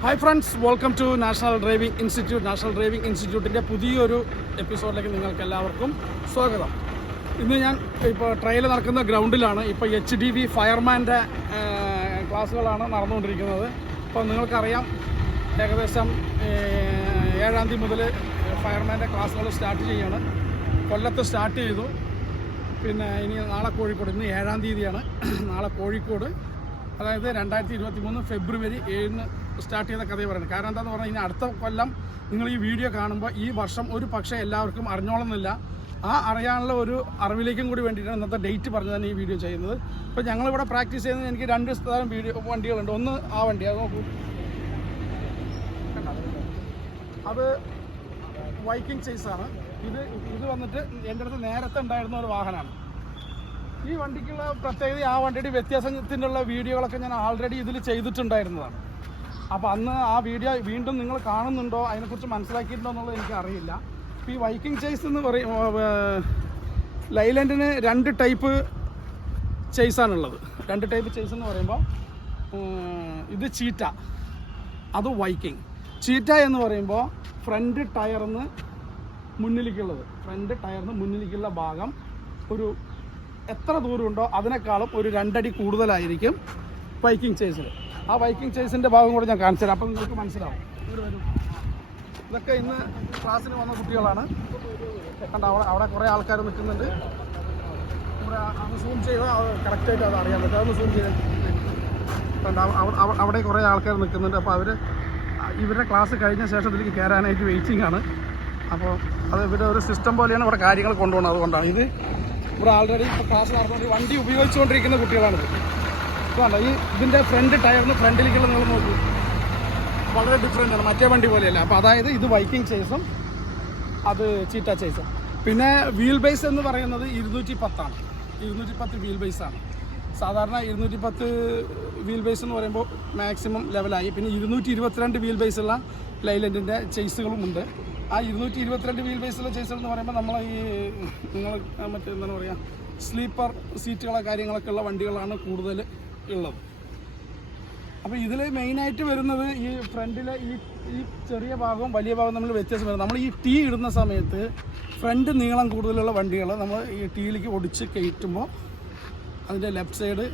Hi friends, welcome to national driving institute. National driving ഇൻസ്റ്റിറ്റ്യൂട്ടിൻ്റെ പുതിയൊരു എപ്പിസോഡിലേക്ക് നിങ്ങൾക്ക് എല്ലാവർക്കും സ്വാഗതം. ഇന്ന് ഞാൻ ഇപ്പോൾ ട്രയൽ നടക്കുന്ന ഗ്രൗണ്ടിലാണ്. ഇപ്പോൾ HDV ഫയർമാൻ്റെ ക്ലാസ്സുകളാണ് നടന്നുകൊണ്ടിരിക്കുന്നത്. അപ്പോൾ നിങ്ങൾക്കറിയാം, ഏകദേശം 7-ാം തീയതി മുതൽ ഫയർമാൻ്റെ ക്ലാസ്സുകൾ സ്റ്റാർട്ട് ചെയ്യാണ്. കൊല്ലത്ത് സ്റ്റാർട്ട് ചെയ്തു. പിന്നെ ഇനി നാളെ കോഴിക്കോട്, ഇന്ന് 7-ാം തീയതിയാണ്. നാളെ കോഴിക്കോട്, അതായത് 2023 ഫെബ്രുവരി 7-ന് സ്റ്റാർട്ട് ചെയ്ത കഥ പറയുന്നത്. കാരണം എന്താണെന്ന് പറഞ്ഞാൽ, ഇനി അടുത്ത കൊല്ലം നിങ്ങൾ ഈ വീഡിയോ കാണുമ്പോൾ ഈ വർഷം ഒരു പക്ഷേ എല്ലാവർക്കും അറിഞ്ഞോളുന്നില്ല. ആ അറിയാനുള്ള ഒരു അറിവിലേക്കും കൂടി വേണ്ടിയിട്ടാണ് ഇന്നത്തെ ഡേറ്റ് പറഞ്ഞ് തന്നെ ഈ വീഡിയോ ചെയ്യുന്നത്. ഇപ്പോൾ ഞങ്ങളിവിടെ പ്രാക്ടീസ് ചെയ്യുന്നത്, എനിക്ക് 2 തരം വണ്ടികളുണ്ട്. ഒന്ന് ആ വണ്ടി, അത് നോക്കൂ, അത് വൈക്കിംഗ് ചേസാണ്. ഇത് വന്നിട്ട് എൻ്റെ അടുത്ത് നേരത്തെ ഉണ്ടായിരുന്ന ഒരു വാഹനമാണ്. ഈ വണ്ടിക്കുള്ള പ്രത്യേകത, ആ വണ്ടിയുടെ വ്യത്യാസത്തിനുള്ള വീഡിയോകളൊക്കെ ഞാൻ ആൾറെഡി ഇതിൽ ചെയ്തിട്ടുണ്ടായിരുന്നതാണ്. അപ്പോൾ അന്ന് ആ വീഡിയോ വീണ്ടും നിങ്ങൾ കാണുന്നുണ്ടോ, അതിനെക്കുറിച്ച് മനസ്സിലാക്കിയിട്ടുണ്ടോ എന്നുള്ളത് എനിക്കറിയില്ല. ഇപ്പോൾ ഈ വൈക്കിംഗ് ചേസ് എന്ന് പറയും, ലൈലൻഡിന് 2 ടൈപ്പ് ചേസാണുള്ളത്. 2 ടൈപ്പ് ചേസ് എന്ന് പറയുമ്പോൾ, ഇത് ചീറ്റ, അത് വൈക്കിംഗ്. ചീറ്റ എന്ന് പറയുമ്പോൾ ഫ്രണ്ട് ടയറിന്ന് മുന്നിലേക്കുള്ള ഭാഗം ഒരു എത്ര ദൂരമുണ്ടോ അതിനേക്കാളും ഒരു 2 അടി കൂടുതലായിരിക്കും വൈക്കിംഗ് ചേസിൽ. ആ വൈക്കിംഗ് ചേസിൻ്റെ ഭാഗം കൂടെ ഞാൻ കാണിച്ചു തരാം, അപ്പം നിങ്ങൾക്ക് മനസ്സിലാവും. ഇതൊക്കെ ഇന്ന് ക്ലാസ്സിന് വന്ന കുട്ടികളാണ്. കണ്ട, അവിടെ കുറേ ആൾക്കാർ നിൽക്കുന്നുണ്ട്. ഇവിടെ അത് സൂം ചെയ്താൽ കറക്റ്റായിട്ട് അത് അറിയാൻ പറ്റും. അതൊന്ന് സൂം ചെയ്ത് കണ്ട, അവിടെ കുറേ ആൾക്കാർ നിൽക്കുന്നുണ്ട്. അപ്പോൾ ഇവരുടെ ക്ലാസ് കഴിഞ്ഞ ശേഷം ഇതിലേക്ക് കയറാനായിട്ട് വെയിറ്റിംഗ് ആണ്. അപ്പോൾ അത് ഇവരുടെ ഒരു സിസ്റ്റം പോലെയാണ് ഇവിടെ കാര്യങ്ങൾ കൊണ്ടുപോകുന്നത്. അതുകൊണ്ടാണ് ഇത് ഇവിടെ ആൾറെഡി ഇപ്പോൾ ക്ലാസ് നടന്നുകൊണ്ട് വണ്ടി ഉപയോഗിച്ചുകൊണ്ടിരിക്കുന്ന കുട്ടികളാണിത്. ഇതുകൊണ്ട് ഇതിൻ്റെ ഫ്രണ്ട് ടയറിന് ഫ്രണ്ടിലേക്കുള്ള നിങ്ങൾ നോക്കൂ, വളരെ ഡിഫറെൻ്റ് ആണ്, മറ്റേ വണ്ടി പോലെയല്ല. അപ്പോൾ അതായത് ഇത് വൈക്കിംഗ് ചേസും അത് ചീറ്റ ചേസും. പിന്നെ വീൽ ബേസ് എന്ന് പറയുന്നത് 210 ആണ്. 210 വീൽ ബേസാണ്. സാധാരണ 210 വീൽ ബേസ് എന്ന് പറയുമ്പോൾ മാക്സിമം ലെവലായി. പിന്നെ 222 വീൽ ബേസുള്ള ലൈലൻഡിൻ്റെ ചേസുകളും ഉണ്ട്. ആ 222 വീൽ ബേസുള്ള ചേസുകൾ എന്ന് പറയുമ്പോൾ നമ്മൾ നിങ്ങൾ എന്താണ് പറയുക, സ്ലീപ്പർ സീറ്റുകളോ കാര്യങ്ങളൊക്കെ ഉള്ള വണ്ടികളാണ് കൂടുതൽ ഉള്ളത്. അപ്പോൾ ഇതിൽ മെയിനായിട്ട് വരുന്നത് ഈ ഫ്രണ്ടിലെ ഈ ചെറിയ ഭാഗവും വലിയ ഭാഗവും നമ്മൾ വ്യത്യാസം വരും. നമ്മൾ ഈ ടീ ഇടുന്ന സമയത്ത് ഫ്രണ്ട് നീളം കൂടുതലുള്ള വണ്ടികൾ നമ്മൾ ഈ ടീയിലേക്ക് ഒടിച്ച് കയറ്റുമ്പോൾ അതിൻ്റെ ലെഫ്റ്റ് സൈഡ്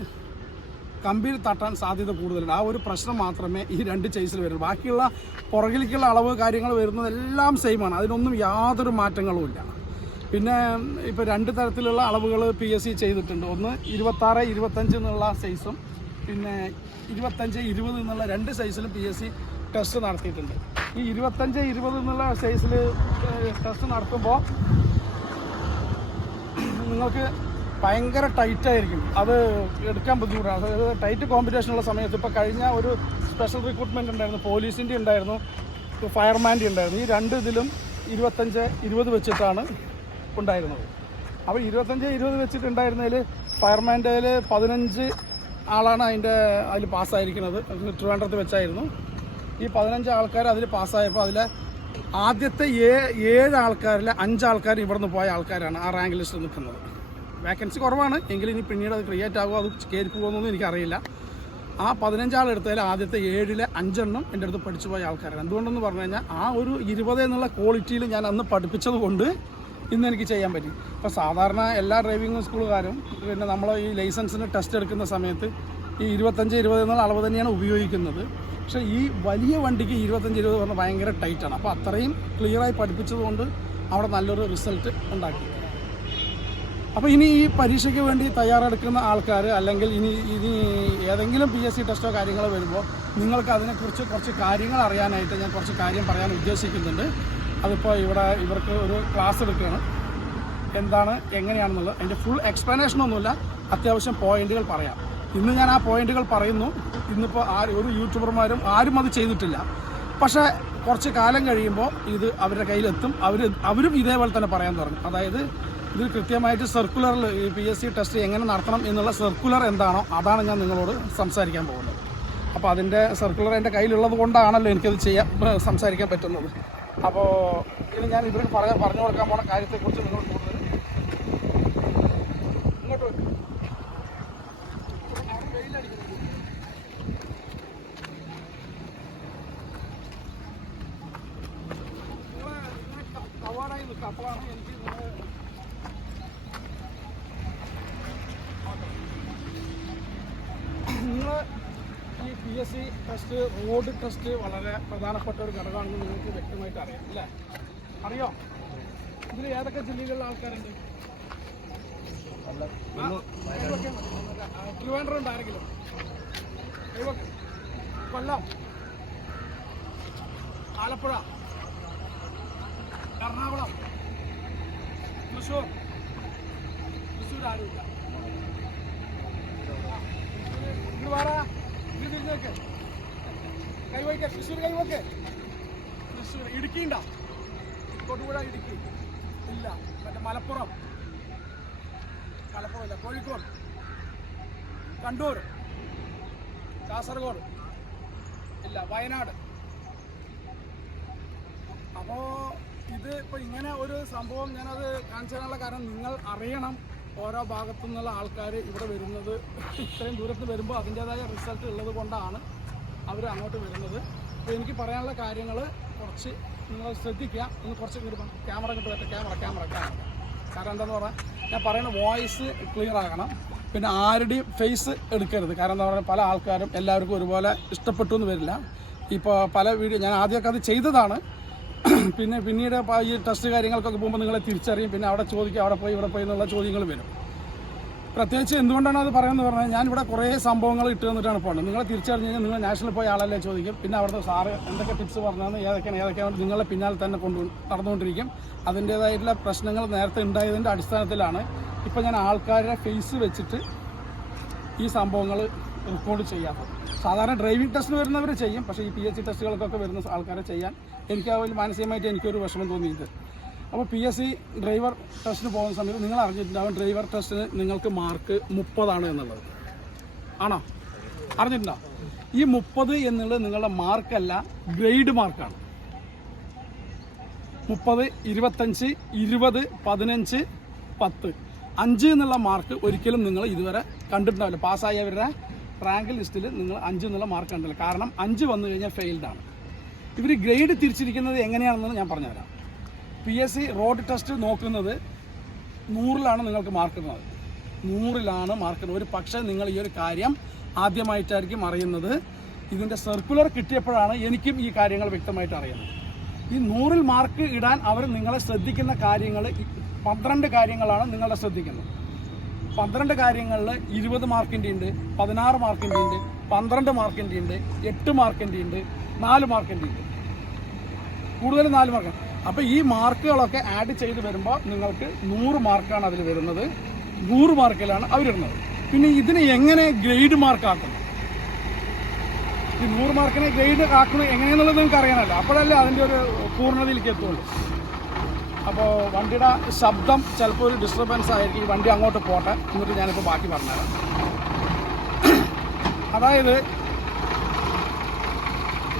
കമ്പിയിൽ തട്ടാൻ സാധ്യത കൂടുതലുണ്ട്. ആ ഒരു പ്രശ്നം മാത്രമേ ഈ 2 ചേസിൽ വരുള്ളൂ. ബാക്കിയുള്ള പുറകിലേക്കുള്ള അളവ് കാര്യങ്ങൾ വരുന്നതെല്ലാം സെയിമാണ്, അതിനൊന്നും യാതൊരു മാറ്റങ്ങളുമില്ല. പിന്നെ ഇപ്പോൾ 2 തരത്തിലുള്ള അളവുകൾ PSC ചെയ്തിട്ടുണ്ട്. ഒന്ന് 26, 25 എന്നുള്ള സൈസും പിന്നെ 25, 20 എന്നുള്ള 2 സൈസിലും PSC ടെസ്റ്റ് നടത്തിയിട്ടുണ്ട്. ഈ 25, 20 എന്നുള്ള സൈസിൽ ടെസ്റ്റ് നടത്തുമ്പോൾ നിങ്ങൾക്ക് ഭയങ്കര ടൈറ്റായിരിക്കും, അത് എടുക്കാൻ ബുദ്ധിമുട്ടാണ്. അതായത് ടൈറ്റ് കോമ്പറ്റീഷനുള്ള സമയത്ത് ഇപ്പോൾ കഴിഞ്ഞ ഒരു സ്പെഷ്യൽ റിക്രൂട്ട്മെൻറ്റ് ഉണ്ടായിരുന്നു, പോലീസിൻ്റെ ഉണ്ടായിരുന്നു, ഫയർമാൻ്റെ ഉണ്ടായിരുന്നു. ഈ 2 ഇതിലും 25, 20 വെച്ചിട്ടാണ് ഉണ്ടായിരുന്നത്. അപ്പോൾ 25, 20 വെച്ചിട്ടുണ്ടായിരുന്നതിൽ ഫയർമാൻ്റെ 15 ആളാണ് അതിൽ പാസ്സായിരിക്കുന്നത്. ട്രിവാൻഡ്രത്ത് വെച്ചായിരുന്നു. ഈ 15 ആൾക്കാർ അതിൽ പാസ്സായപ്പോൾ അതിൽ ആദ്യത്തെ 7 ആൾക്കാരിൽ 5 ആൾക്കാർ ഇവിടുന്ന് പോയ ആൾക്കാരാണ് ആ റാങ്ക് ലിസ്റ്റ് നിൽക്കുന്നത്. വേക്കൻസി കുറവാണ് എങ്കിലും ഇനി പിന്നീട് അത് ക്രിയേറ്റ് ആകുമോ, അത് കയറി പോകുമെന്നൊന്നും എനിക്കറിയില്ല. ആ 15 ആളെടുത്തതിൽ ആദ്യത്തെ 7-ലെ 5 എണ്ണം എൻ്റെ അടുത്ത് പഠിച്ചു പോയ ആൾക്കാരാണ്. എന്തുകൊണ്ടെന്ന് പറഞ്ഞു കഴിഞ്ഞാൽ, ആ ഒരു 20 എന്നുള്ള ക്വാളിറ്റിയിൽ ഞാൻ അന്ന് പഠിപ്പിച്ചത് കൊണ്ട് ഇന്ന് എനിക്ക് ചെയ്യാൻ പറ്റി. ഇപ്പോൾ സാധാരണ എല്ലാ ഡ്രൈവിംഗ് സ്കൂളുകാരും പിന്നെ നമ്മൾ ഈ ലൈസൻസിന് ടെസ്റ്റ് എടുക്കുന്ന സമയത്ത് ഈ 25, 20 എന്നുള്ള അളവ് തന്നെയാണ് ഉപയോഗിക്കുന്നത്. പക്ഷേ ഈ വലിയ വണ്ടിക്ക് 25, 20 പറഞ്ഞാൽ ഭയങ്കര ടൈറ്റാണ്. അപ്പോൾ അത്രയും ക്ലിയറായി പഠിപ്പിച്ചതുകൊണ്ട് അവിടെ നല്ലൊരു റിസൾട്ട് ഉണ്ടാക്കി. അപ്പോൾ ഇനി ഈ പരീക്ഷയ്ക്ക് വേണ്ടി തയ്യാറെടുക്കുന്ന ആൾക്കാർ, അല്ലെങ്കിൽ ഇനി ഏതെങ്കിലും PSC ടെസ്റ്റോ കാര്യങ്ങളോ വരുമ്പോൾ നിങ്ങൾക്ക് അതിനെക്കുറിച്ച് കുറച്ച് കാര്യങ്ങൾ അറിയാനായിട്ട് ഞാൻ കുറച്ച് കാര്യം പറയാൻ ഉദ്ദേശിക്കുന്നുണ്ട്. അതിപ്പോൾ ഇവർക്ക് ഒരു ക്ലാസ് എടുക്കുകയാണ്, എന്താണ് എങ്ങനെയാണെന്നുള്ളത്. അതിൻ്റെ ഫുൾ എക്സ്പ്ലനേഷനൊന്നുമില്ല, അത്യാവശ്യം പോയിന്റുകൾ പറയാം. ഇന്ന് ഞാൻ ആ പോയിന്റുകൾ പറയുന്നു. ഇന്നിപ്പോൾ ഒരു യൂട്യൂബർമാരും ആരും അത് ചെയ്തിട്ടില്ല. പക്ഷേ കുറച്ച് കാലം കഴിയുമ്പോൾ ഇത് അവരുടെ കയ്യിലെത്തും. അവരും ഇതേപോലെ തന്നെ പറയാൻ തുടങ്ങും. അതായത് ഇതിൽ കൃത്യമായിട്ട് സർക്കുലറിൽ ഈ PSC ടെസ്റ്റ് എങ്ങനെ നടത്തണം എന്നുള്ള സർക്കുലർ എന്താണോ അതാണ് ഞാൻ നിങ്ങളോട് സംസാരിക്കാൻ പോകുന്നത്. അപ്പോൾ അതിൻ്റെ സർക്കുലർ എൻ്റെ കയ്യിലുള്ളത് കൊണ്ടാണല്ലോ എനിക്കത് സംസാരിക്കാൻ പറ്റുന്നത്. അപ്പോൾ ഇത് ഞാൻ ഇവർക്ക് പറഞ്ഞു കൊടുക്കാൻ പോകുന്ന കാര്യത്തെക്കുറിച്ച് നിങ്ങൾ കൂടുതൽ ഇങ്ങോട്ട് വെക്കും. നോക്കാം. അപ്പോഴാണ് എനിക്ക് നിങ്ങൾ ഈ PSC ടെസ്റ്റ്, റോഡ് ടെസ്റ്റ് വളരെ പ്രധാനപ്പെട്ട ഒരു ഘടകമാണെന്ന് നിങ്ങൾക്ക് വ്യക്തമായിട്ട് അറിയാം അല്ലേ? അറിയോ? ഇതിൽ ഏതൊക്കെ ജില്ലകളിലെ ആൾക്കാരുണ്ട്? ട്രിവാൻഡ്രം ഉണ്ട് ആരെങ്കിലും? കൊല്ലം, ആലപ്പുഴ, എറണാകുളം, തൃശ്ശൂർ ആരുമില്ല. കൈവയ്ക്ക, തൃശ്ശൂർ കൈവയ്ക്ക്. തൃശ്ശൂർ. ഇടുക്കി ഉണ്ടോ? തൊടുപുഴ, ഇടുക്കി ഇല്ല. മറ്റേ മലപ്പുറം ഇല്ല. കോഴിക്കോട്, കണ്ണൂർ, കാസർഗോഡ് ഇല്ല. വയനാട്. അപ്പോൾ ഇത് ഇപ്പോൾ ഇങ്ങനെ ഒരു സംഭവം ഞാനത് കാണിച്ചു തരാനുള്ള കാരണം നിങ്ങൾ അറിയണം. ഓരോ ഭാഗത്തു നിന്നുള്ള ആൾക്കാർ ഇവിടെ വരുന്നത്, ഇത്രയും ദൂരത്ത് വരുമ്പോൾ അതിൻ്റേതായ റിസൾട്ട് ഉള്ളത് കൊണ്ടാണ് അവർ അങ്ങോട്ട് വരുന്നത്. അപ്പോൾ എനിക്ക് പറയാനുള്ള കാര്യങ്ങൾ കുറച്ച് നിങ്ങൾ ശ്രദ്ധിക്കുക. ഒന്ന് കുറച്ച് ക്യാമറ ഇങ്ങോട്ട് വരട്ടെ. ക്യാമറ കാരണം എന്താണെന്ന് പറഞ്ഞാൽ ഞാൻ പറയുന്ന വോയിസ് ക്ലിയർ ആകണം. പിന്നെ ആരുടെയും ഫേസ് എടുക്കരുത്. കാരണം എന്താ പറയുക, പല ആൾക്കാരും എല്ലാവർക്കും ഒരുപോലെ ഇഷ്ടപ്പെട്ടു എന്ന് വരില്ല. ഇപ്പോൾ പല വീഡിയോ ഞാൻ ആദ്യമൊക്കെ അത് ചെയ്തതാണ്. പിന്നീട് ഈ ടെസ്റ്റ് കാര്യങ്ങൾക്കൊക്കെ പോകുമ്പോൾ നിങ്ങളെ തിരിച്ചറിയും. പിന്നെ അവിടെ ചോദിക്കുക, അവിടെ പോയി ഇവിടെ പോയി എന്നുള്ള ചോദ്യങ്ങൾ വരും. പ്രത്യേകിച്ച് എന്തുകൊണ്ടാണ് അത് പറയുന്നത് പറഞ്ഞാൽ, ഞാനിവിടെ കുറേ സംഭവങ്ങൾ ഇട്ട് തന്നിട്ടാണ് പോകുന്നത്. നിങ്ങളെ തിരിച്ചറിഞ്ഞ് കഴിഞ്ഞാൽ നിങ്ങൾ നാഷണൽ പോയ ആളല്ലേ ചോദിക്കും. പിന്നെ അവിടുത്തെ സാറ് എന്തൊക്കെ ടിപ്സ് പറഞ്ഞാൽ ഏതൊക്കെയാണ് നിങ്ങളെ പിന്നാലെ തന്നെ നടന്നുകൊണ്ടിരിക്കും. അതിൻ്റേതായിട്ടുള്ള പ്രശ്നങ്ങൾ നേരത്തെ ഉണ്ടായതിൻ്റെ അടിസ്ഥാനത്തിലാണ് ഇപ്പോൾ ഞാൻ ആൾക്കാരുടെ ഫേസ് വെച്ചിട്ട് ഈ സംഭവങ്ങൾ റെക്കോർഡ് ചെയ്യാത്തത്. സാധാരണ ഡ്രൈവിംഗ് ടെസ്റ്റിന് വരുന്നവർ ചെയ്യും, പക്ഷേ ഈ PSC ടെസ്റ്റുകൾക്കൊക്കെ വരുന്ന ആൾക്കാരെ ചെയ്യാൻ എനിക്ക് അതിൽ മാനസികമായിട്ട് എനിക്കൊരു വിഷമം തോന്നിയിട്ട്. അപ്പോൾ PSC ഡ്രൈവർ ടെസ്റ്റിന് പോകുന്ന സമയത്ത് നിങ്ങൾ അറിഞ്ഞിട്ടുണ്ടാവും, ഡ്രൈവർ ടെസ്റ്റിന് നിങ്ങൾക്ക് മാർക്ക് 30 എന്നുള്ളത്. ആണോ? അറിഞ്ഞിട്ടുണ്ടോ? ഈ 30 എന്നുള്ളത് നിങ്ങളുടെ മാർക്കല്ല, ഗ്രേഡ് മാർക്കാണ്. 30, 25, 20, 15, 10, 5 എന്നുള്ള മാർക്ക് ഒരിക്കലും നിങ്ങൾ ഇതുവരെ കണ്ടിട്ടുണ്ടാവില്ല. പാസ്സായവരുടെ റാങ്ക് ലിസ്റ്റിൽ നിങ്ങൾ 5 എന്നുള്ള മാർക്ക് കണ്ടില്ല. കാരണം 5 വന്നു കഴിഞ്ഞാൽ ഫെയിൽഡാണ്. ഇവർ ഗ്രേഡ് തിരിച്ചിരിക്കുന്നത് എങ്ങനെയാണെന്ന് ഞാൻ പറഞ്ഞുതരാം. PSC റോഡ് ടെസ്റ്റ് നോക്കുന്നത് 100ലാണ് നിങ്ങൾക്ക് മാർക്കുന്നത്. 100ലാണ് മാർക്കുന്നത്. ഒരു പക്ഷേ നിങ്ങൾ ഈ ഒരു കാര്യം ആദ്യമായിട്ടായിരിക്കും അറിയുന്നത്. ഇതിൻ്റെ സർക്കുലർ കിട്ടിയപ്പോഴാണ് എനിക്കും ഈ കാര്യങ്ങൾ വ്യക്തമായിട്ട് അറിയുന്നത്. ഈ 100ൽ മാർക്ക് ഇടാൻ അവർ നിങ്ങളെ ശ്രദ്ധിക്കുന്ന കാര്യങ്ങൾ 12 കാര്യങ്ങളാണ് നിങ്ങളെ ശ്രദ്ധിക്കുന്നത്. 12 കാര്യങ്ങളിൽ 20 മാർക്കിൻ്റെ ഉണ്ട്, 16 മാർക്കിൻ്റെ ഉണ്ട്, 12 മാർക്കിൻ്റെ ഉണ്ട്, 8 മാർക്കിൻ്റെ ഉണ്ട്, 4 മാർക്കിൻ്റെ ഉണ്ട്. കൂടുതലും 4 മാർക്ക്. അപ്പോൾ ഈ മാർക്കുകളൊക്കെ ആഡ് ചെയ്ത് വരുമ്പോൾ നിങ്ങൾക്ക് 100 മാർക്കാണ് അതിൽ വരുന്നത്. 100 മാർക്കിലാണ് അവരിടുന്നത്. പിന്നെ ഇതിനെ എങ്ങനെ ഗ്രേഡ് മാർക്കാക്കണം, ഈ 100 മാർക്കിനെ ഗ്രേഡ് ആക്കണം എങ്ങനെയാണെന്നുള്ളത് നിങ്ങൾക്ക് അറിയാനല്ലോ. അപ്പോഴല്ലേ അതിൻ്റെ ഒരു പൂർണ്ണതയിലേക്ക് എത്തുള്ളൂ. അപ്പോൾ വണ്ടിയുടെ ശബ്ദം ചിലപ്പോൾ ഒരു ഡിസ്റ്റർബൻസ് ആയിരിക്കും. ഈ വണ്ടി അങ്ങോട്ട് പോട്ടെ, എന്നിട്ട് ഞാനിപ്പോൾ ബാക്കി പറഞ്ഞുതരാം. അതായത്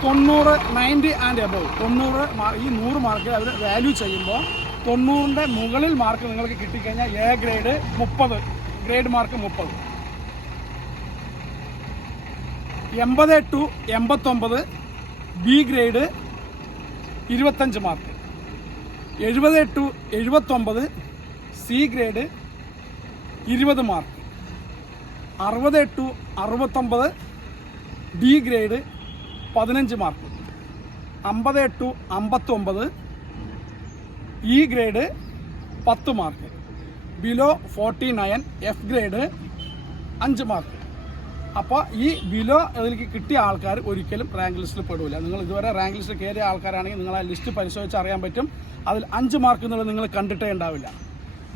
90, 90 ആൻഡ് എബോവ്, 90 ഈ 100 മാർക്ക് അവർ വാല്യൂ ചെയ്യുമ്പോൾ 90ൻ്റെ മുകളിൽ മാർക്ക് നിങ്ങൾക്ക് കിട്ടിക്കഴിഞ്ഞാൽ A grade 30, grade mark 30. 80 to 89 B grade 25 mark. 70 to 79 C grade 20 mark. 60 to 69 D grade 15 mark. 50 to 59 E grade 10 mark. Below 49 F grade 5 mark. അപ്പോൾ ഈ ബിലോ അതിലേക്ക് കിട്ടിയ ആൾക്കാർ ഒരിക്കലും റാങ്ക് ലിസ്റ്റിൽ പെടില്ല. നിങ്ങൾ ഇതുവരെ റാങ്ക് ലിസ്റ്റിൽ കയറിയ ആൾക്കാരാണെങ്കിൽ നിങ്ങൾ ആ ലിസ്റ്റ് പരിശോധിച്ച് അറിയാൻ പറ്റും. അതിൽ 5 മാർക്ക് എന്നുള്ളത് നിങ്ങൾ കണ്ടിട്ടേ ഉണ്ടാവില്ല.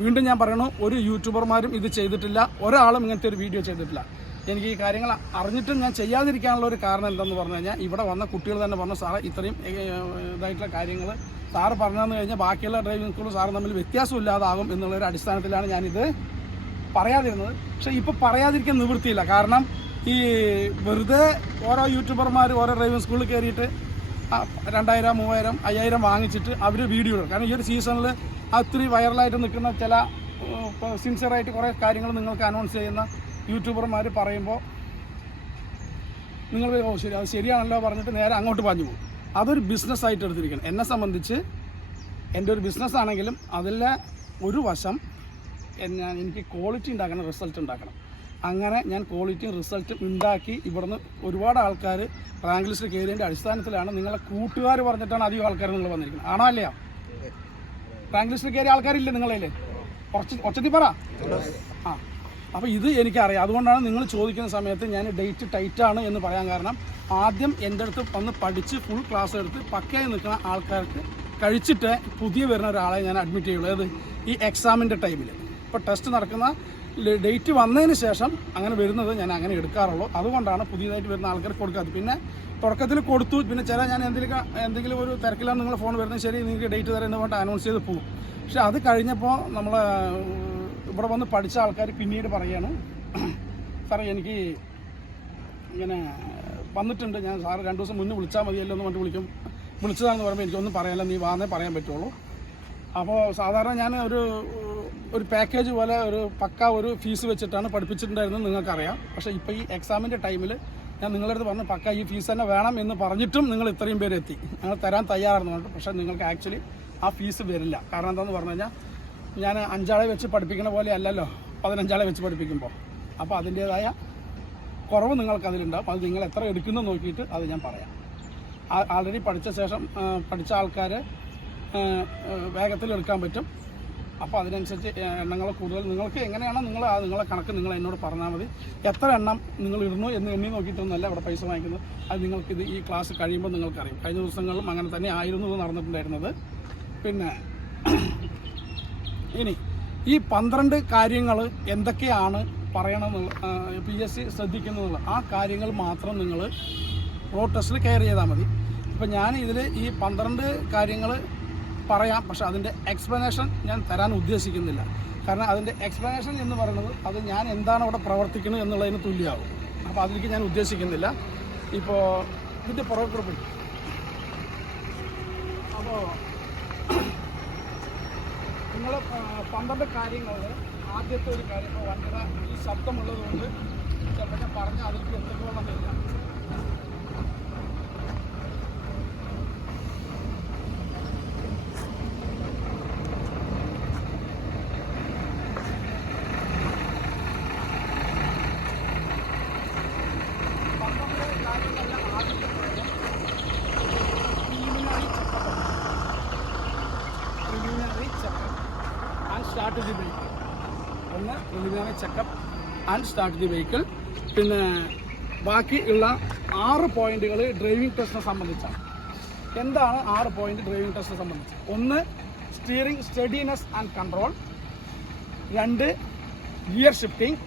വീണ്ടും ഞാൻ പറയണു, ഒരു യൂട്യൂബർമാരും ഇത് ചെയ്തിട്ടില്ല, ഒരാളും ഇങ്ങനത്തെ ഒരു വീഡിയോ ചെയ്തിട്ടില്ല. എനിക്ക് ഈ കാര്യങ്ങൾ അറിഞ്ഞിട്ടും ഞാൻ ചെയ്യാതിരിക്കാനുള്ള ഒരു കാരണം എന്താണെന്ന് പറഞ്ഞു കഴിഞ്ഞാൽ, ഇവിടെ വന്ന കുട്ടികൾ തന്നെ പറഞ്ഞു, സാറ് ഇത്രയും ഇതായിട്ടുള്ള കാര്യങ്ങൾ സാറ് പറഞ്ഞതെന്ന് കഴിഞ്ഞാൽ ബാക്കിയുള്ള ഡ്രൈവിംഗ് സ്കൂളും സാറും തമ്മിൽ വ്യത്യാസമില്ലാതാകും എന്നുള്ളൊരു അടിസ്ഥാനത്തിലാണ് ഞാനിത് പറയാതിരുന്നത്. പക്ഷേ ഇപ്പോൾ പറയാതിരിക്കാൻ നിവൃത്തിയില്ല. കാരണം ഈ വെറുതെ ഓരോ യൂട്യൂബർമാർ ഓരോ ഡ്രൈവിംഗ് സ്കൂളിൽ കയറിയിട്ട് 2000, 3000, 5000 വാങ്ങിച്ചിട്ട് അവർ വീഡിയോ ഇടും. കാരണം ഈ ഒരു സീസണിൽ ഒത്തിരി വൈറലായിട്ട് നിൽക്കുന്ന ചില സിൻസിയറായിട്ട് കുറേ കാര്യങ്ങൾ നിങ്ങൾക്ക് അനൗൺസ് ചെയ്യുന്ന യൂട്യൂബർമാർ പറയുമ്പോൾ നിങ്ങൾ ഓ ശരി, അത് ശരിയാണല്ലോ പറഞ്ഞിട്ട് നേരെ അങ്ങോട്ട് പാഞ്ഞു പോകും. അതൊരു ബിസിനസ്സായിട്ട് എടുത്തിരിക്കണം. എന്നെ സംബന്ധിച്ച് എൻ്റെ ഒരു ബിസിനസ് ആണെങ്കിലും അതിലെ ഒരു വശം എനിക്ക് ക്വാളിറ്റി ഉണ്ടാക്കണം, റിസൾട്ട് ഉണ്ടാക്കണം. അങ്ങനെ ഞാൻ ക്വാളിറ്റിയും റിസൾട്ടും ഉണ്ടാക്കി ഇവിടുന്ന് ഒരുപാട് ആൾക്കാർ റാങ്ക് ലിസ്റ്റ് കയറിയതിൻ്റെ അടിസ്ഥാനത്തിലാണ് നിങ്ങളെ കൂട്ടുകാർ പറഞ്ഞിട്ടാണ് അധികം ആൾക്കാർ നിങ്ങൾ വന്നിരിക്കുന്നത്. ആണോ അല്ലയോ? റാങ്ക് ലിസ്റ്റിൽ കയറിയ ആൾക്കാരില്ലേ നിങ്ങളതിൽ? കുറച്ചെത്തി പറ. ആ, അപ്പോൾ ഇത് എനിക്കറിയാം. അതുകൊണ്ടാണ് നിങ്ങൾ ചോദിക്കുന്ന സമയത്ത് ഞാൻ ഡേറ്റ് ടൈറ്റാണ് എന്ന് പറയാൻ കാരണം, ആദ്യം എൻ്റെ അടുത്ത് വന്ന് പഠിച്ച് ഫുൾ ക്ലാസ് എടുത്ത് പക്കയായി നിൽക്കുന്ന ആൾക്കാർക്ക് കഴിച്ചിട്ട് പുതിയ വരുന്ന ഒരാളെ ഞാൻ അഡ്മിറ്റ് ചെയ്യുള്ളൂ. ഏത് ഈ എക്സാമിൻ്റെ ടൈമിൽ. ഇപ്പോൾ ടെസ്റ്റ് നടക്കുന്ന ഡേറ്റ് വന്നതിന് ശേഷം അങ്ങനെ വരുന്നത് ഞാൻ അങ്ങനെ എടുക്കാറുള്ളൂ. അതുകൊണ്ടാണ് പുതിയതായിട്ട് വരുന്ന ആൾക്കാർക്ക് കൊടുക്കാത്തത്. പിന്നെ തുടക്കത്തിൽ കൊടുത്തു, പിന്നെ ചില ഞാൻ എന്തെങ്കിലും ഒരു തിരക്കിലാണ് നിങ്ങൾ ഫോൺ വരുന്നത്, ശരി നിങ്ങൾക്ക് ഡേറ്റ് തരുന്ന പറഞ്ഞിട്ട് അനൗൺസ് ചെയ്ത് പോകും. പക്ഷെ അത് കഴിഞ്ഞപ്പോൾ നമ്മൾ ഇവിടെ വന്ന് പഠിച്ച ആൾക്കാർ പിന്നീട് പറയുകയാണ്, സാറേ എനിക്ക് ഇങ്ങനെ വന്നിട്ടുണ്ട്, ഞാൻ സാറ് 2 ദിവസം മുന്നേ വിളിച്ചാൽ മതിയല്ലോ എന്ന് പറഞ്ഞിട്ട് വിളിച്ചതാണെന്ന് പറയുമ്പോൾ എനിക്കൊന്നും പറയാനില്ല, നീ വാന്നേ പറയാൻ പറ്റുള്ളൂ. അപ്പോൾ സാധാരണ ഞാൻ ഒരു പാക്കേജ് പോലെ ഒരു ഫീസ് വെച്ചിട്ടാണ് പഠിപ്പിച്ചിട്ടുണ്ടായിരുന്നത്, നിങ്ങൾക്കറിയാം. പക്ഷേ ഇപ്പോൾ ഈ എക്സാമിൻ്റെ ടൈമിൽ ഞാൻ നിങ്ങളുടെ അടുത്ത് പറഞ്ഞു പക്ക ഈ ഫീസ് തന്നെ വേണം എന്ന് പറഞ്ഞിട്ടും നിങ്ങൾ ഇത്രയും പേര് എത്തി, ഞങ്ങൾ തരാൻ തയ്യാറാണെന്ന് പറഞ്ഞു. പക്ഷേ നിങ്ങൾക്ക് ആക്ച്വലി ആ ഫീസ് വരില്ല. കാരണം എന്താണെന്ന് പറഞ്ഞു കഴിഞ്ഞാൽ ഞാൻ 5 ആളെ വെച്ച് പഠിപ്പിക്കുന്ന പോലെ അല്ലല്ലോ 15 ആളെ വെച്ച് പഠിപ്പിക്കുമ്പോൾ. അപ്പോൾ അതിൻ്റേതായ കുറവ് നിങ്ങൾക്കതിലുണ്ടാവും. അത് നിങ്ങൾ എത്ര എടുക്കുന്നു നോക്കിയിട്ട് അത് ഞാൻ പറയാം. ആൾറെഡി പഠിച്ച ആൾക്കാർ വേഗത്തിൽ എടുക്കാൻ പറ്റും. അപ്പോൾ അതിനനുസരിച്ച് എണ്ണങ്ങൾ കൂടുതൽ നിങ്ങൾക്ക് എങ്ങനെയാണോ നിങ്ങളെ കണക്ക് നിങ്ങൾ എന്നോട് പറഞ്ഞാൽ മതി. എത്ര എണ്ണം നിങ്ങൾ ഇടുന്നു എന്ന് എണ്ണി നോക്കിയിട്ടൊന്നുമല്ല ഇവിടെ പൈസ വാങ്ങിക്കുന്നത്. അത് നിങ്ങൾക്കിത് ഈ ക്ലാസ് കഴിയുമ്പോൾ നിങ്ങൾക്കറിയും. കഴിഞ്ഞ ദിവസങ്ങളിലും അങ്ങനെ തന്നെ ആയിരുന്നു ഇത് നടന്നിട്ടുണ്ടായിരുന്നത്. പിന്നെ ഇനി ഈ 12 കാര്യങ്ങൾ എന്തൊക്കെയാണ് പറയണമെന്നുള്ള PSC ശ്രദ്ധിക്കുന്നതുള്ള ആ കാര്യങ്ങൾ മാത്രം നിങ്ങൾ റോഡ് ടെസ്റ്റിൽ കെയർ ചെയ്താൽ മതി. ഇപ്പം ഞാൻ ഇതിൽ ഈ 12 കാര്യങ്ങൾ പറയാം, പക്ഷെ അതിൻ്റെ എക്സ്പ്ലനേഷൻ ഞാൻ തരാൻ ഉദ്ദേശിക്കുന്നില്ല. കാരണം അതിൻ്റെ എക്സ്പ്ലനേഷൻ എന്ന് പറയുന്നത് അത് ഞാൻ എന്താണ് അവിടെ പ്രവർത്തിക്കുന്നത് എന്നുള്ളതിന് തുല്യമാകും. അപ്പോൾ അതിലേക്ക് ഞാൻ ഉദ്ദേശിക്കുന്നില്ല. ഇപ്പോൾ ഇതിൻ്റെ പുറകുറിപ്പ്, അപ്പോൾ നിങ്ങൾ 12 കാര്യങ്ങളിൽ ആദ്യത്തെ ഒരു കാര്യം, ഇപ്പോൾ വണ്ടിയുടെ ഈ ശബ്ദമുള്ളത് കൊണ്ട് ചിലപ്പോൾ പറഞ്ഞ് അതിലേക്ക് എത്തിക്കൊള്ളുന്നില്ല. Start the vehicle. ഒന്ന് preliminary checkup and start the vehicle. പിന്നെ ബാക്കി ഉള്ള 6 പോയിന്റുകൾ ഡ്രൈവിംഗ് ടെസ്റ്റിനെ സംബന്ധിച്ചാണ്. എന്താണ് 6 പോയിന്റ് ഡ്രൈവിംഗ് ടെസ്റ്റിനെ സംബന്ധിച്ച്? 1 steering steadiness and control, 2 gear shifting,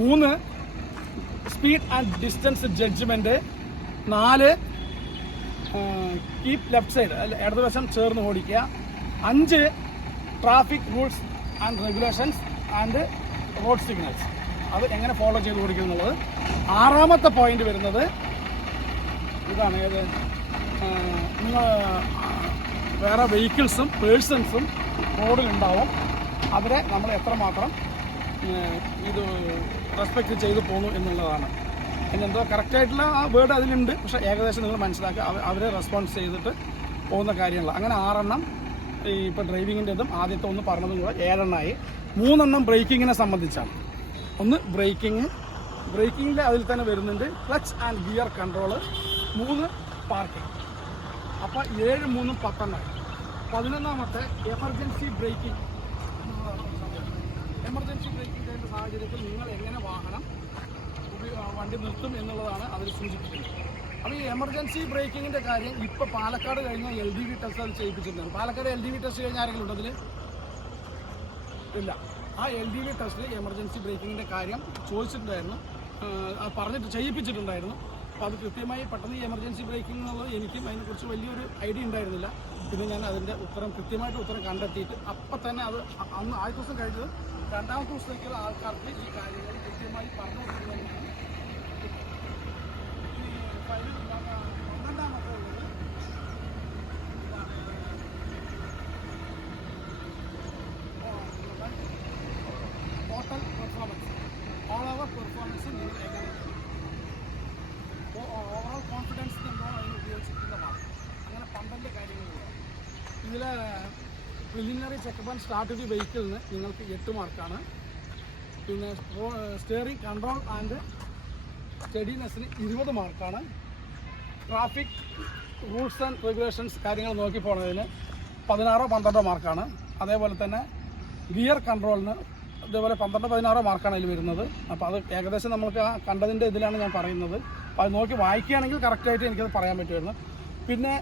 3 speed and distance judgement, 4 keep left side ഇടതുവശം ചേർന്ന് ഓടിക്കുക, 5 traffic rules and regulations and road signals, അത് എങ്ങനെ ഫോളോ ചെയ്ത് ഓടിക്കുക എന്നുള്ളത്. 6ാമത്തെ പോയിന്റ് വരുന്നത് ഇതാണ്. ഏത് നിങ്ങൾ വേറെ വെഹിക്കിൾസും പേഴ്സൺസും റോഡിലുണ്ടാവും, അവരെ നമ്മൾ എത്രമാത്രം ഇത് റെസ്പെക്റ്റ് ചെയ്ത് പോകുന്നു എന്നുള്ളതാണ്. പിന്നെന്തോ കറക്റ്റായിട്ടുള്ള ആ വേർഡ് അതിലുണ്ട്, പക്ഷേ ഏകദേശം നിങ്ങൾ മനസ്സിലാക്കുക അവരെ റെസ്പോൺസ് ചെയ്തിട്ട് പോകുന്ന കാര്യങ്ങൾ. അങ്ങനെ 6 എണ്ണം ഈ ഇപ്പോൾ ഡ്രൈവിങ്ങിൻ്റെതും ആദ്യത്തെ ഒന്ന് പറഞ്ഞതും കൂടെ 7 എണ്ണമായി. 3 എണ്ണം ബ്രേക്കിങ്ങിനെ സംബന്ധിച്ചാണ്. ഒന്ന് ബ്രേക്കിങ്ങിൽ അതിൽ തന്നെ വരുന്നുണ്ട് clutch and gear control, 3 parking. അപ്പോൾ 7, 3, 10 എണ്ണമായി. 11ാമത്തെ എമർജൻസി ബ്രേക്കിംഗ്. എമർജൻസി ബ്രേക്കിംഗ് ചെയ്യുന്ന സാഹചര്യത്തിൽ നിങ്ങൾ എങ്ങനെ വണ്ടി നിർത്തും എന്നുള്ളതാണ് അതിൽ സൂചിപ്പിക്കുന്നത്. അപ്പോൾ ഈ എമർജൻസി ബ്രേക്കിങ്ങിൻ്റെ കാര്യം ഇപ്പോൾ പാലക്കാട് കഴിഞ്ഞ LDV ടെസ്റ്റ് അത് ചെയ്യിപ്പിച്ചിട്ടുണ്ടായിരുന്നു. പാലക്കാട് LDV ടെസ്റ്റ് കഴിഞ്ഞ ആരെങ്കിലും ഉണ്ടോ അതിൽ? ഇല്ല. ആ LDV ടെസ്റ്റിൽ എമർജൻസി ബ്രേക്കിങ്ങിൻ്റെ കാര്യം ചോദിച്ചിട്ടുണ്ടായിരുന്നു, ചെയ്യിപ്പിച്ചിട്ടുണ്ടായിരുന്നു. അപ്പോൾ അത് കൃത്യമായി പെട്ടെന്ന് ഈ എമർജൻസി ബ്രേക്കിംഗ് എന്നുള്ളത് എനിക്കും അതിനെക്കുറിച്ച് വലിയൊരു ഐഡിയ ഉണ്ടായിരുന്നില്ല. പിന്നെ ഞാൻ അതിൻ്റെ കൃത്യമായിട്ട് ഉത്തരം കണ്ടെത്തിയിട്ട് അപ്പം തന്നെ അത് അന്ന് ആദ്യ ദിവസം കഴിഞ്ഞത് 2ാമത്തെ ദിവസത്തേക്കുള്ള ആൾക്കാർക്ക് ഈ കാര്യങ്ങൾ കൃത്യമായി പറഞ്ഞു കൊടുക്കുന്നതിനാണ്. Total performance, all over performance നിങ്ങൾ എങ്ങനെ ഓവറോൾ കോൺഫിഡൻസ് എന്തോ അതിന് ഉപയോഗിച്ചിട്ടുള്ളതാണ്. അങ്ങനെ 12 കാര്യങ്ങളുണ്ട്. ഇതിലെ preliminary checkup and start the വെഹിക്കിളിന് നിങ്ങൾക്ക് 8 മാർക്കാണ്. പിന്നെ സ്റ്റിയറിംഗ് കൺട്രോൾ ആൻഡ് സ്റ്റഡിനെസ്സിന് 20 മാർക്കാണ്. ട്രാഫിക് റൂൾസ് ആൻഡ് റെഗുലേഷൻസ് കാര്യങ്ങൾ നോക്കി പോണതിന് 16-12 മാർക്കാണ്. അതേപോലെ തന്നെ ഗിയർ കൺട്രോളിന് ഇതേപോലെ 12-16 മാർക്കാണ് അതിൽ വരുന്നത്. അപ്പോൾ അത് ഏകദേശം നമുക്ക് ആ കണ്ടതിൻ്റെ ഇതിലാണ് ഞാൻ പറയുന്നത്. അപ്പോൾ അത് നോക്കി വായിക്കുകയാണെങ്കിൽ കറക്റ്റായിട്ട് എനിക്കത് പറയാൻ പറ്റുമായിരുന്നു. പിന്നെ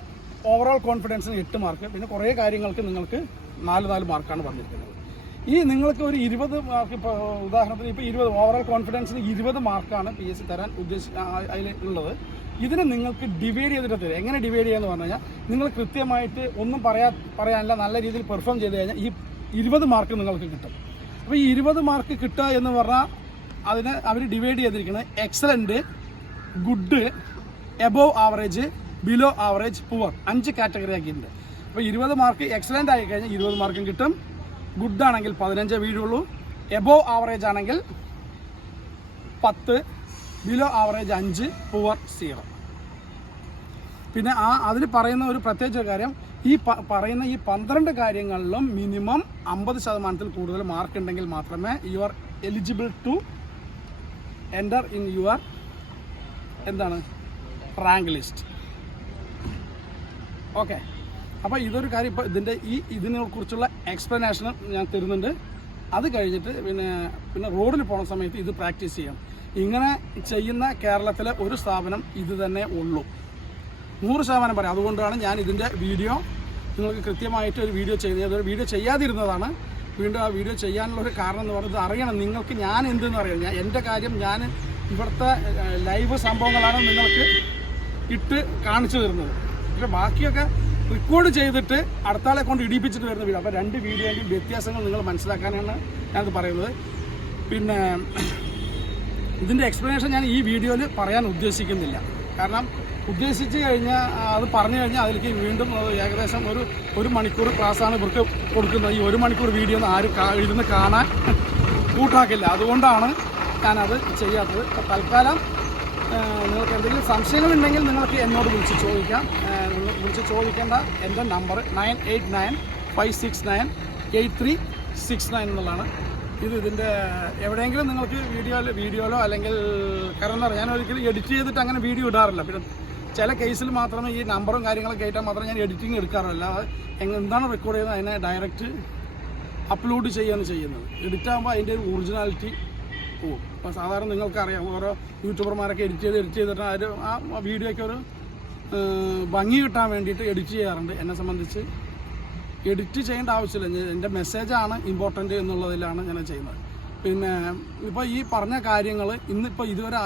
ഓവറോൾ കോൺഫിഡൻസിന് 8 മാർക്ക്. പിന്നെ കുറേ കാര്യങ്ങൾക്ക് നിങ്ങൾക്ക് 4 മാർക്കാണ് പറഞ്ഞിരിക്കുന്നത്. ഈ നിങ്ങൾക്ക് ഒരു 20 മാർക്ക്, ഇപ്പോൾ ഉദാഹരണത്തിന് ഇപ്പോൾ 20 ഓവറോൾ കോൺഫിഡൻസിന് 20 മാർക്കാണ് PSC തരാൻ അതിൽ ഉള്ളത്. ഇതിനെ നിങ്ങൾക്ക് ഡിവൈഡ് ചെയ്തിട്ട് തരും. എങ്ങനെ ഡിവൈഡ് ചെയ്യാന്ന് പറഞ്ഞു കഴിഞ്ഞാൽ നിങ്ങൾ കൃത്യമായിട്ട് ഒന്നും പറയാനില്ല, നല്ല രീതിയിൽ പെർഫോം ചെയ്ത് കഴിഞ്ഞാൽ ഈ 20 മാർക്ക് നിങ്ങൾക്ക് കിട്ടും. അപ്പോൾ ഈ 20 മാർക്ക് കിട്ടുക എന്ന് പറഞ്ഞാൽ അതിനെ അവർ ഡിവൈഡ് ചെയ്തിരിക്കുന്നത് excellent, good, above average, below average, poor 5 category ആക്കിയിട്ടുണ്ട്. അപ്പോൾ 20 മാർക്ക് എക്സലൻ്റ് ആയി കഴിഞ്ഞാൽ 20 മാർക്കും കിട്ടും. ഗുഡ് ആണെങ്കിൽ 15 വീഴുള്ളൂ, എബോവ് ആവറേജ് ആണെങ്കിൽ 10, ബിലോ ആവറേജ് 5, പുവർ 0. പിന്നെ അതിൽ പറയുന്ന ഒരു പ്രത്യേക കാര്യം, ഈ പറയുന്ന ഈ 12 കാര്യങ്ങളിലും മിനിമം 50% കൂടുതൽ മാർക്ക് ഉണ്ടെങ്കിൽ മാത്രമേ you are eligible to enter in your rank list. Okay, അപ്പോൾ ഇതൊരു കാര്യം. ഇപ്പോൾ ഇതിനെക്കുറിച്ചുള്ള എക്സ്പ്ലനേഷനും ഞാൻ തരുന്നുണ്ട്. അത് കഴിഞ്ഞിട്ട് പിന്നെ റോഡിൽ പോകുന്ന സമയത്ത് ഇത് പ്രാക്ടീസ് ചെയ്യാം. ഇങ്ങനെ ചെയ്യുന്ന കേരളത്തിലെ ഒരു സ്ഥാപനം ഇത് തന്നെ ഉള്ളൂ, 100% പറയാം. അതുകൊണ്ടാണ് ഞാൻ ഇതിൻ്റെ വീഡിയോ നിങ്ങൾക്ക് കൃത്യമായിട്ട് ഒരു വീഡിയോ ചെയ്തത്. അതൊരു വീഡിയോ ചെയ്യാതിരുന്നതാണ്. വീണ്ടും ആ വീഡിയോ ചെയ്യാനുള്ളൊരു കാരണം എന്ന് പറയുന്നത് അറിയണം നിങ്ങൾക്ക് ഞാൻ എന്തെന്ന് അറിയാം. എൻ്റെ കാര്യം ഞാൻ ഇവിടുത്തെ ലൈവ് സംഭവങ്ങളാണ് നിങ്ങൾക്ക് ഇട്ട് കാണിച്ചു തരുന്നത്. പക്ഷേ ബാക്കിയൊക്കെ റെക്കോർഡ് ചെയ്തിട്ട് അടുത്താളെ കൊണ്ട് ഇടിപ്പിച്ചിട്ട് വരുന്ന വീഡിയോ. അപ്പോൾ 2 വീഡിയോയും വ്യത്യാസങ്ങൾ നിങ്ങൾ മനസ്സിലാക്കാനാണ് ഞാനത് പറയുന്നത്. പിന്നെ ഇതിൻ്റെ എക്സ്പ്ലനേഷൻ ഞാൻ ഈ വീഡിയോയിൽ പറയാൻ ഉദ്ദേശിക്കുന്നില്ല. കാരണം ഉദ്ദേശിച്ച് കഴിഞ്ഞാൽ അത് പറഞ്ഞു കഴിഞ്ഞാൽ അതിലേക്ക് വീണ്ടും ഏകദേശം ഒരു മണിക്കൂർ ക്ലാസ്സാണ് ഇവർക്ക് കൊടുക്കുന്നത്. ഈ 1 മണിക്കൂർ വീഡിയോ ഒന്നും ആരും ഇരുന്ന് കാണാൻ കൂട്ടാക്കില്ല. അതുകൊണ്ടാണ് ഞാനത് ചെയ്യാത്തത്. അപ്പോൾ തൽക്കാലം നിങ്ങൾക്ക് എന്തെങ്കിലും സംശയങ്ങളുണ്ടെങ്കിൽ നിങ്ങൾക്ക് എന്നോട് വിളിച്ച് ചോദിക്കാം. വിളിച്ച് ചോദിക്കേണ്ട എൻ്റെ നമ്പർ 9895698369 എന്നുള്ളതാണ്. ഇതിൻ്റെ എവിടെയെങ്കിലും നിങ്ങൾക്ക് വീഡിയോയിലോ അല്ലെങ്കിൽ കാരണം എന്താ പറയുക, ഞാൻ ഒരിക്കലും എഡിറ്റ് ചെയ്തിട്ട് അങ്ങനെ വീഡിയോ ഇടാറില്ല. പിന്നെ ചില കേസിൽ മാത്രമേ ഈ നമ്പറും കാര്യങ്ങളൊക്കെ കേട്ടാൽ മാത്രമേ ഞാൻ എഡിറ്റിംഗ് എടുക്കാറില്ല. എന്താണ് റെക്കോർഡ് ചെയ്യുന്നത് അതിനെ ഡയറക്റ്റ് അപ്ലോഡ് ചെയ്യുകയാണ് ചെയ്യുന്നത്. എഡിറ്റ് ആകുമ്പോൾ അതിൻ്റെ ഒരു ഒറിജിനാലിറ്റി പോകും. അപ്പോൾ സാധാരണ നിങ്ങൾക്കറിയാം, ഓരോ യൂട്യൂബർമാരൊക്കെ എഡിറ്റ് ചെയ്തിട്ട് ആ വീഡിയോയ്ക്ക് ഒരു ഭംഗി കിട്ടാൻ വേണ്ടിയിട്ട് എഡിറ്റ് ചെയ്യാറുണ്ട്. എന്നെ സംബന്ധിച്ച് എഡിറ്റ് ചെയ്യേണ്ട ആവശ്യമില്ല. എൻ്റെ മെസ്സേജാണ് ഇമ്പോർട്ടൻ്റ് എന്നുള്ളതിലാണ് ഞാൻ ചെയ്യുന്നത്. പിന്നെ ഇപ്പോൾ ഈ പറഞ്ഞ കാര്യങ്ങൾ ഇന്നിപ്പോൾ ഇതുവരെ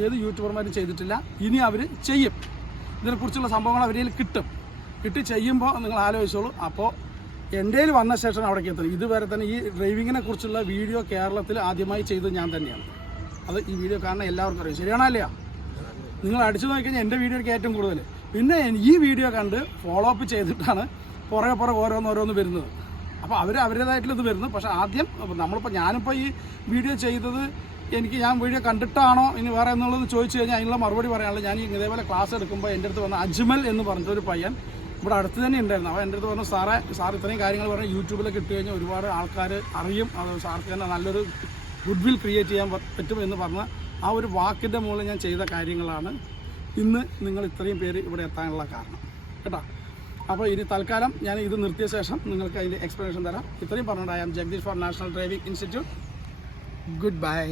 ഏത് യൂട്യൂബർമാരും ചെയ്തിട്ടില്ല. ഇനി അവർ ചെയ്യും. ഇതിനെക്കുറിച്ചുള്ള സംഭവങ്ങൾ അവരിൽ കിട്ടി ചെയ്യുമ്പോൾ നിങ്ങൾ ആലോചിച്ചോളൂ. അപ്പോൾ എൻ്റെ വന്ന ശേഷം അവിടേക്ക് എത്തുന്നത്. ഇതുവരെ തന്നെ ഈ ഡ്രൈവിങ്ങിനെ കുറിച്ചുള്ള വീഡിയോ കേരളത്തിൽ ആദ്യമായി ചെയ്തത് ഞാൻ തന്നെയാണ്. അത് ഈ വീഡിയോ കാണാൻ എല്ലാവർക്കും അറിയാം. ശരിയാണോ അല്ലയോ? നിങ്ങൾ അടിച്ചു നോക്കിക്കഴിഞ്ഞാൽ എൻ്റെ വീഡിയോയ്ക്ക് ഏറ്റവും കൂടുതൽ. പിന്നെ ഈ വീഡിയോ കണ്ട് ഫോളോ അപ്പ് ചെയ്തിട്ടാണ് പുറകെ ഓരോന്ന് വരുന്നത്. അപ്പോൾ അവരുടേതായിട്ടുള്ള ഇത് വരുന്നു. പക്ഷേ ആദ്യം ഞാനിപ്പോൾ ഈ വീഡിയോ ചെയ്തത് ഞാൻ വീഡിയോ കണ്ടിട്ടാണോ ഇനി വേറെ എന്നുള്ളത് ചോദിച്ചു കഴിഞ്ഞാൽ അതിനുള്ള മറുപടി പറയാനുള്ളത്. ഞാൻ ഇതേപോലെ ക്ലാസ് എടുക്കുമ്പോൾ എൻ്റെ അടുത്ത് വന്ന അജ്മൽ എന്ന് പറഞ്ഞിട്ടൊരു പയ്യൻ ഇവിടെ അടുത്ത് തന്നെ ഉണ്ടായിരുന്നു. അപ്പോൾ എൻ്റെ അടുത്ത് പറഞ്ഞു, സാർ ഇത്രയും കാര്യങ്ങൾ പറഞ്ഞ് യൂട്യൂബിലൊക്കെ ഇട്ട് കഴിഞ്ഞാൽ ഒരുപാട് ആൾക്കാർ അറിയും, അത് സാർക്ക് തന്നെ നല്ലൊരു ഗുഡ് വിൽ ക്രിയേറ്റ് ചെയ്യാൻ പറ്റുമെന്ന് പറഞ്ഞ ആ ഒരു വാക്കിൻ്റെ മുകളിൽ ഞാൻ ചെയ്ത കാര്യങ്ങളാണ് ഇന്ന് നിങ്ങൾ ഇത്രയും പേര് ഇവിടെ എത്താനുള്ള കാരണം കേട്ടോ. അപ്പോൾ ഇനി തൽക്കാലം ഞാൻ ഇത് നിർത്തിയ ശേഷം നിങ്ങൾക്ക് അതിൻ്റെ എക്സ്പ്ലനേഷൻ തരാം. ഇത്രയും പറഞ്ഞിട്ട് I am Jagadish for national driving institute. Good by.